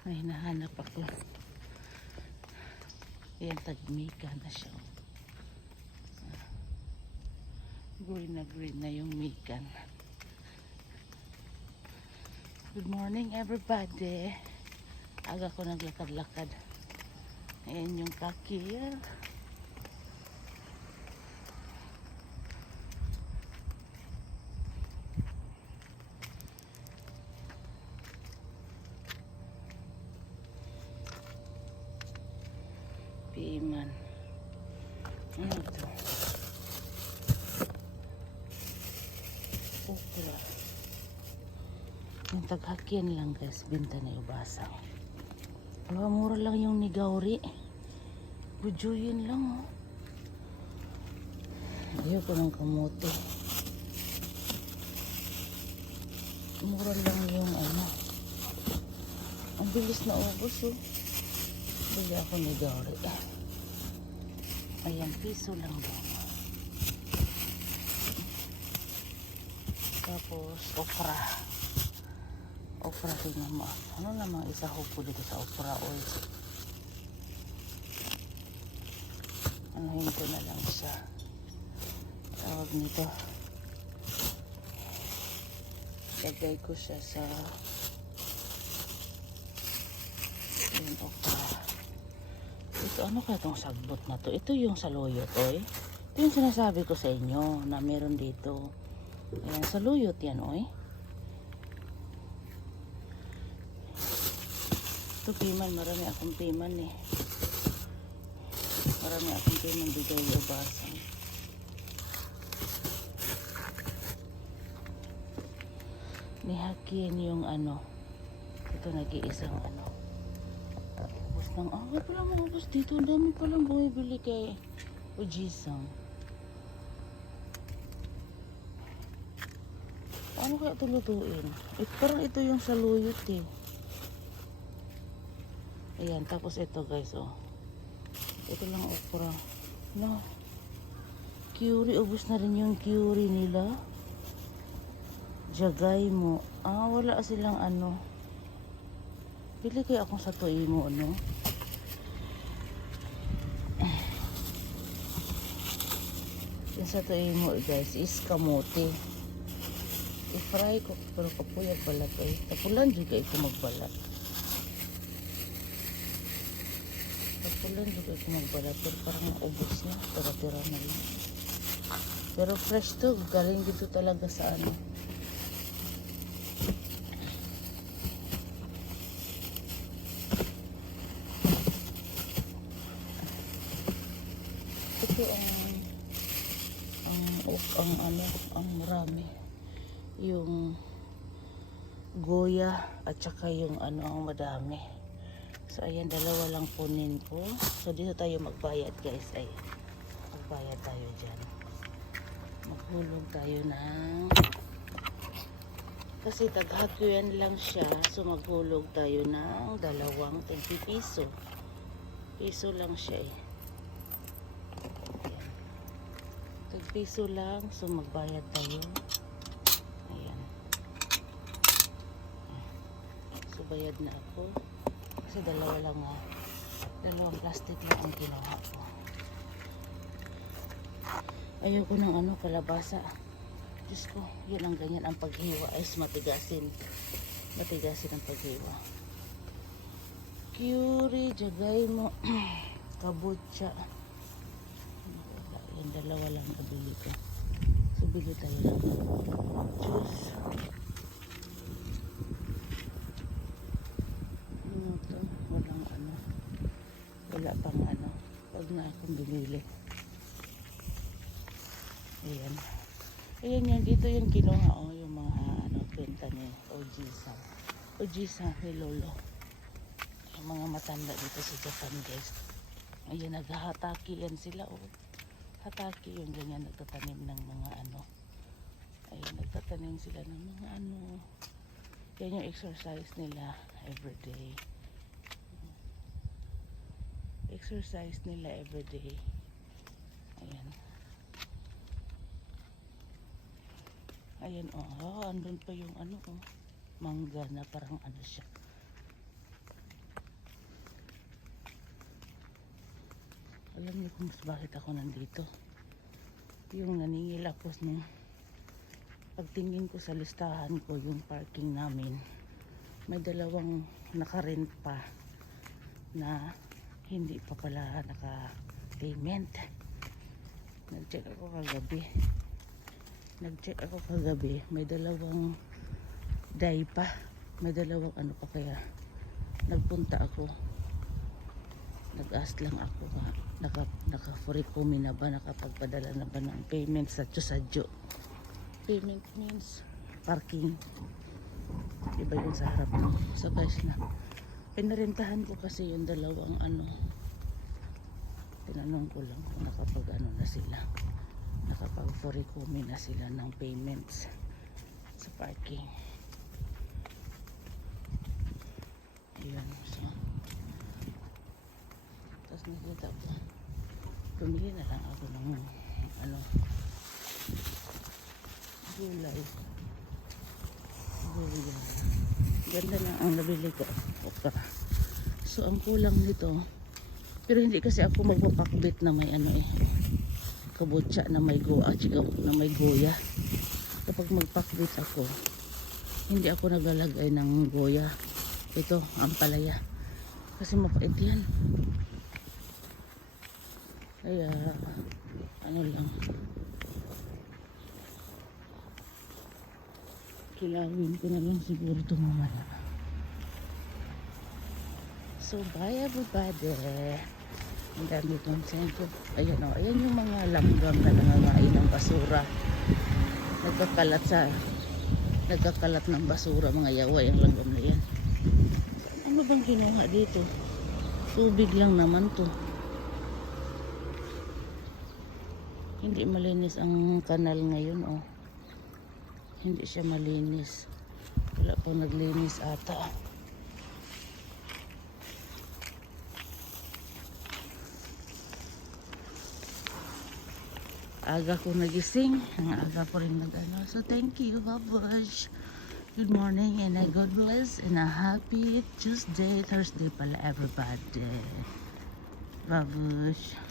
May hinahanap ako. Ayan, tagmika na siya. Green na yung mikan. Good morning everybody. Aga ko naglakad-lakad. Ayan yung kakir. Piman. Ano ito? Okra. Yung taghakyan lang guys, binta na ubasang. Mura lang yung nigawri. Bujuyin lang oh. Ayaw ko ng kamote. Mura lang yung ano. Ang bilis na ubos oh. Bili ako nigawri. Ayan, piso lang daw. Tapos okra. Okra tingnan mo. Ano namang isa hupo dito sa okra oil? Anuhin ko na lang siya. Tawag nito. Lagay ko siya sa yung okra. Ito ano kaya itong sagbot na to? Ito yung saluyot oy. Ito yung sinasabi ko sa inyo na meron dito. Ayan, saluyot yan oy. Ito piman, marami akong piman eh. Marami akong piman dito yung ubasan. Nihakin yung ano. Ito nag-iisang ano. Ubus ng wala pala maubos dito. Ang dami palang bumibili kay Ujisang. Paano kaya ito lutuin? Parang ito yung saluyot eh. Ayan, tapos ito guys, oh. Ito lang okra. No. Curry, ubos na rin yung curry nila. Jagay mo. Wala silang ano. Bili kaya akong sa tuimo, ano? Yung sa tuimo, guys, is kamote. I-fry ko, pero kapuyag balat, eh. Tapulan juga ito magbalat. Tapulan juga ito magbalat, pero parang naubos na. Tira-tira na lang. Pero fresh to, galing dito talaga sa ano. Ito ang marami. Yung goya at saka yung ano ang madami. So ayan, dalawa lang kunin ko. So dito tayo magbayad guys. Ay, magbayad tayo dyan. Maghulog tayo ng kasi taghakyan lang siya. So maghulog tayo ng dalawang 20 piso. Piso lang siya eh. Ayan. Tag-piso lang. So magbayad tayo. Ayan. So bayad na ako. Kasi dalawa lang dalawang plastic lang ang ginawa ko. Ayaw ko ng ano, kalabasa. Diyos ko, yun ang ganyan ang paghiwa ay matigasin. Matigasin ang paghiwa. Curry, jagay mo, kabutsa. Yan, dalawa lang nabili ko. So, bili tayo lang. Juice. Ano to? Walang ano. Wala pang ano. Huwag na akong binili. Ayan. Ayan yan. Dito yung kinuha. Oh, yung mga ano, benta ni Ojisang. Ojisang ni Lolo. Yung mga matanda dito sa Japan guys. Ayan, naghahataki yan sila. Oh. Hataki yung ganyan. Nagtatanim ng mga ano. Ayan, nagtatanim sila ng mga ano. Yan yung exercise nila everyday. Exercise nila everyday. Ayan. Ayan, andun pa yung ano, mangga na parang ano siya. Alam niyo kung bakit ako nandito? Yung naningil ako nung pagtingin ko sa listahan ko, yung parking namin, may dalawang nakarent pa na hindi pa pala naka-payment. Nag-check ako kagabi, may dalawang day pa, may dalawang ano pa, kaya nagpunta ako, nag-ask lang ako naka-furikumi na ba, nakapagpadala na ba ng payment sa sadyo. Payment means parking, iba yun sa harap mo. So guys, na pinarentahan ko kasi yung dalawang ano, tinanong ko lang kung nakapag ano na sila, nakapag furikumi na sila ng payments sa parking. Ayan, so tapos nakita ko, pumili na lang ako ng ano, gulay. Ganda lang ang nabili ko, okra. So ang kulang nito, pero hindi kasi ako magpapakbit na may ano kabutsa na may goa, na may goya. Kapag magpakbit ako, hindi ako naglalagay ng goya. Ito, ampalaya. Kasi mapait yan. Kaya, ano lang, kilawin ko na lang siguro itong mamaya. So, bye everybody. Ang dami itong sento. Ayan o, ayan yung mga langgam na nangangain ng basura. Nagkakalat ng basura, mga yaway ang langgam na yan. Ano bang kinuha dito? Tubig lang naman to. Hindi malinis ang kanal ngayon, oh. Hindi siya malinis. Wala pang naglinis ata. Aga ko nagising. Ang aga ko rin nag-ano. So, thank you, Babush. Good morning and a God bless and a happy Tuesday, Thursday pala everybody. Babush.